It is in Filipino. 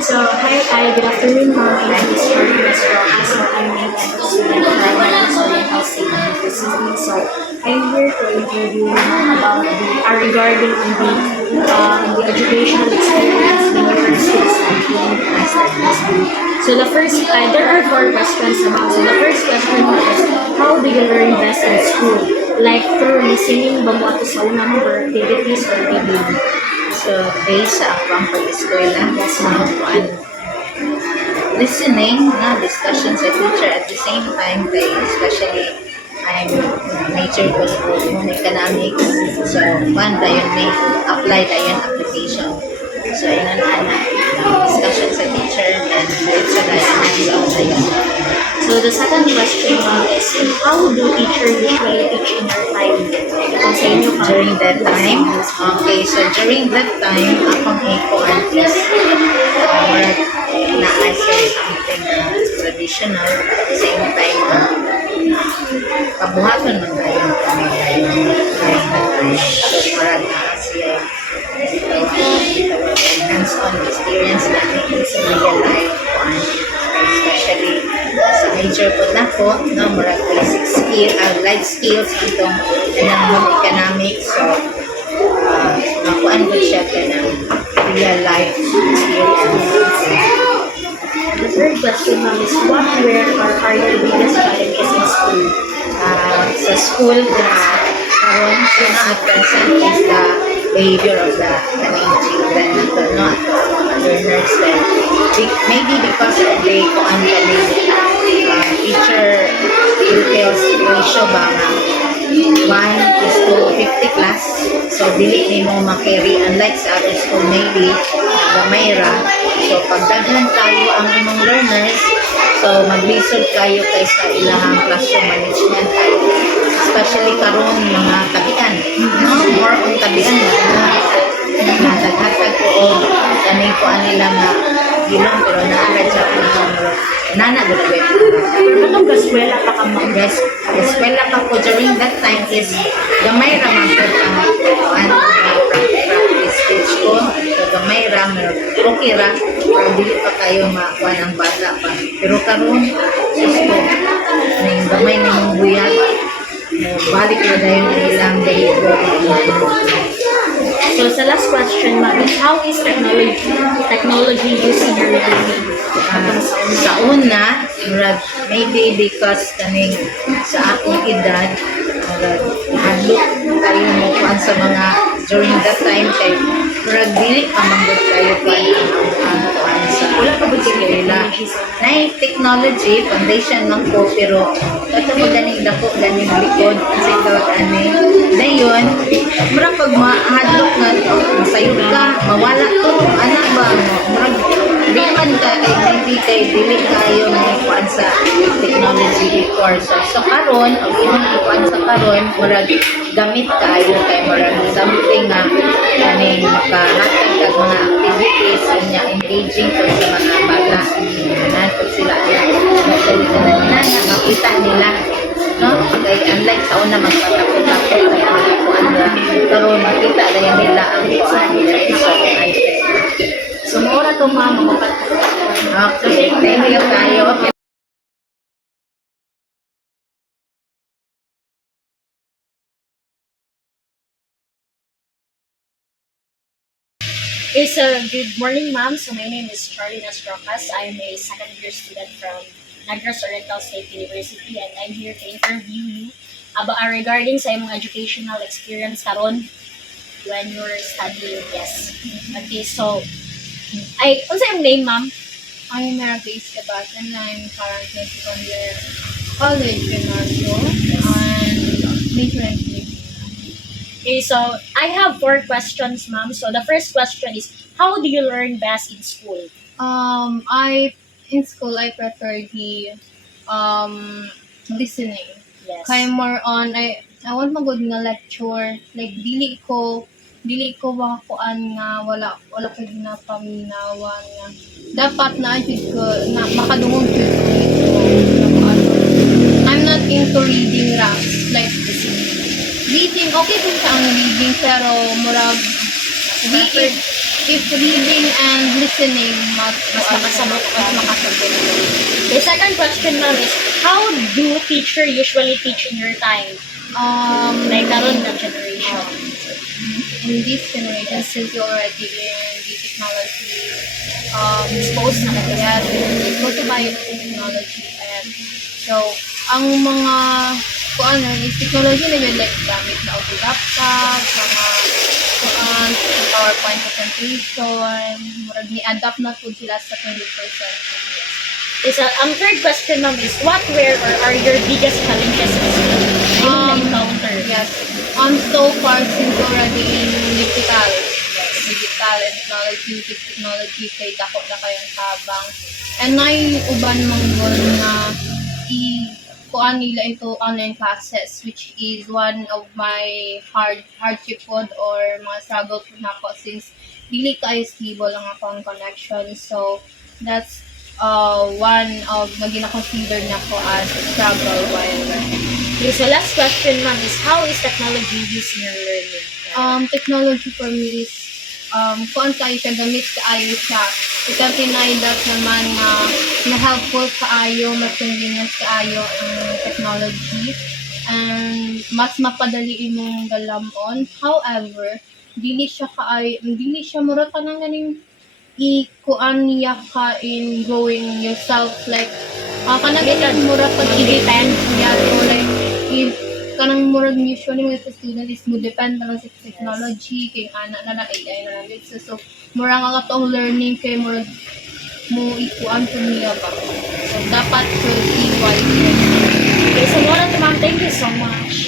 Good afternoon, ma'am. My name is Jordan Esro. So I'm a medical student from Oriental State University. So I'm here to interview you about regarding the educational experience when you were still studying and starting school. So there are four questions about. So the first question is, how do you learn best in school? Like through listening ba mo ato sa unang number activities or reading? So, based sa akong pag-eskwela, Yes, ma'am. listening, discussion sa teacher at the same time, especially I'm major ko sa economics. So, dayon may apply dayon application. So, yun discussion sa teacher and sa dayon. So the second question is, how do teachers usually teach in your time? Kung sa inyo pa. During that time, okay, so during that time, akong ikuan is na-assess something traditional at the same time, pabuhaton man tayo kami during that time. So, marag na siya hands-on experience natin sa real life, especially sa major po na po, marag basic skill, life skills itong economics. So, makuan ko siya ng real life experience. The third question, ma'am, is what were or are your biggest challenges in school? Sa school, karon at present is the behavior of the children, learners. Maybe because of the teacher details ratio ba nga 1:50 class. So, dili ni mo makarry. Unlike sa other school, maybe gamay ra. So, pagdaghan tayo ang imong learners, so maglisod kayo kay sa ilahang classroom management. Especially karon mga tabian. More on tabian na daghatag ko o kaning ko nila nga gilong pero naagad sa nana gulwet. Pero kung gaswela pa ka, ma'am. Yes, eskwela pa ko during that time is gamay ra man ko ang practice stage ko. So gamay ra, okay ra, pero dili pa kayo makuha ng bata pa. Pero karon susto ning gamay na mong buyat, balik na dahil ilang behavior. So sa last question, ma'am, is how is technology used in your learning? Sa una, maybe because kaning sa akong edad, hadlok tayo mo kuan sa mga during that time kay dili pa manggod tayo kuan sa wala pa gud sila na technology foundation man ko pero ato mo ganing dako ganing likod kasi tawag ani dayon mura pag mahadlok nga masayod ka mawala to ana ba murag di man ka kay dili kayo na kuan sa technology before so karon ang imong kuan sa karon murag gamit kayo kay murag something nga kaning makahatag kag mga activities nya engaging ko sa mga bata na pag sila na makita nila no kay unlike sa una magpatapos-tapos kay ang kuan na karon makita dayon nila ang kuan nila sa iPad. So mura to, ma'am, Okay, thank you kayo. Good morning, ma'am. So my name is Charlie Nasrocas. I'm a second year student from Negros Oriental State University, and I'm here to interview you about regarding sa imong educational experience karon when you were studying. Yes. Okay, so unsa imong name, ma'am? I'm Grace Cabat and I'm currently second year college in Marco and major in Philippines. Okay, so I have four questions, ma'am. So the first question is, how do you learn best in school? In school I prefer the listening. Yes. Kaya more on I want magud nga lecture like dili ko wakuan nga wala ko ginapaminawan nga dapat na jud ko na makadungog jud ko. I'm not into reading raps like reading okay kung sa ang reading pero murag if reading and listening mas makasabot ka. mas makasabot. The second question, ma'am, is how do teacher usually teach in your time? Like karon na generation. In this generation, since you're already in the technology, Exposed na kayo. yes, exposed to biotechnology. And so, ang mga kuan is technology na yun, like gamit na auto laptop, mga kuan, PowerPoint presentation, murag ni-adapt na po sila sa 21st century. Ang third question, ma'am, is what were or are your biggest challenges in school? Ayun na-encounter. Yes. So far, since already in digital and technology, kay dako na kayong tabang. And nay uban manggol na kuan nila ito online classes, which is one of my hardship pod or mga struggle po na ako since dili kayo stable ang akong connection. So, that's one of na gina-consider na ko as struggle while learning. Okay, so last question, ma'am, is how is technology used in your learning? Technology for me is kung kayo siya gamit kaayo siya. Ikaw kinaidat naman na helpful kaayo, mas convenience kaayo ang technology and mas mapadali imong galamon. However, dili siya mura ka nang ganing ikuan niya ka in growing yourself like kanang mura pag i-depend niya so like if kanang murag usually mga sa student is mo depend na lang sa technology kay ana na lang AI na lang so mura nga katong learning kay murag mo ikuan po niya ba so dapat so i-wise. Okay, so muna to, ma'am, thank you so much.